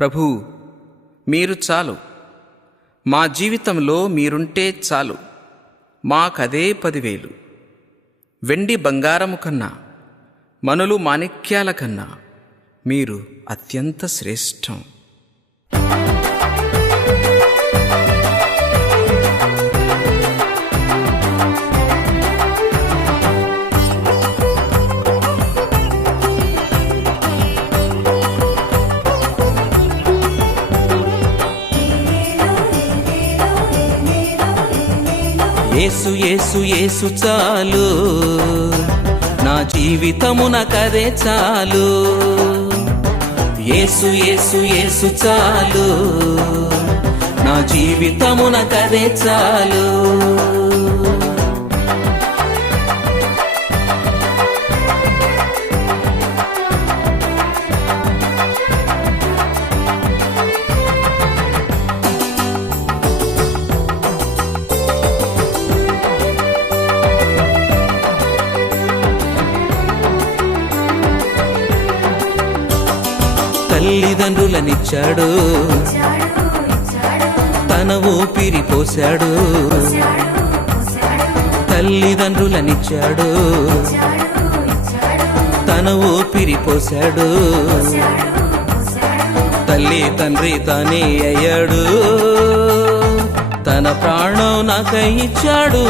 ప్రభూ, మీరు చాలు, మా జీవితంలో మీరుంటే చాలు. మాకదే 10,000. వెండి బంగారము కన్నా, మనులు మాణిక్యాల కన్నా మీరు అత్యంత శ్రేష్టం. యేసు యేసు యేసు చాలు, నా జీవితమునకదే చాలు. యేసు యేసు యేసు చాలు, నా జీవితమునకదే చాలు. తల్లిదండ్రులనిచ్చాడు, తన ఊపిరి పోశాడు. తల్లిదండ్రులనిచ్చాడు, తన ఊపిరి పోశాడు. తల్లి తండ్రి తానే అయ్యాడు, తన ప్రాణం నాకై ఇచ్చాడు.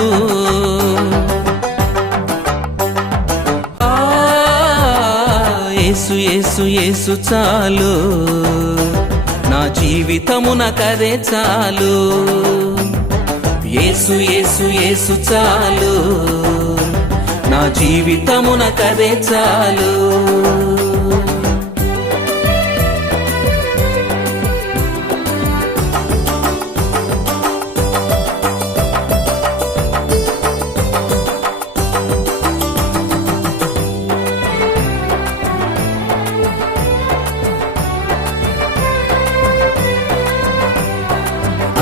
యేసు యేసు యేసు చాలు, నా జీవితమునకదే చాలు. యేసు యేసు యేసు చాలు, నా జీవితమునకదే చాలు.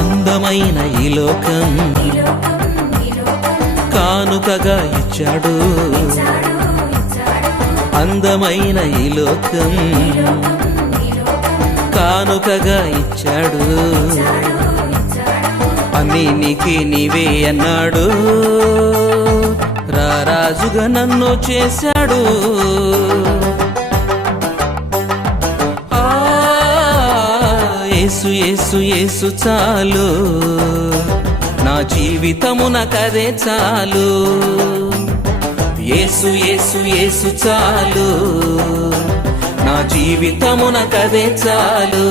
అందమైన ఈ లోకం కానుకగా ఇచ్చాడు. అందమైన ఈ లోకం కానుకగా ఇచ్చాడు. అన్నీ నీకే నీవే అన్నాడు, రారాజుగా నన్ను చేశాడు. యేసు యేసు యేసు చాలు, నా జీవితమునకదే చాలు. యేసు యేసు యేసు చాలు, నా జీవితమునకదే చాలు.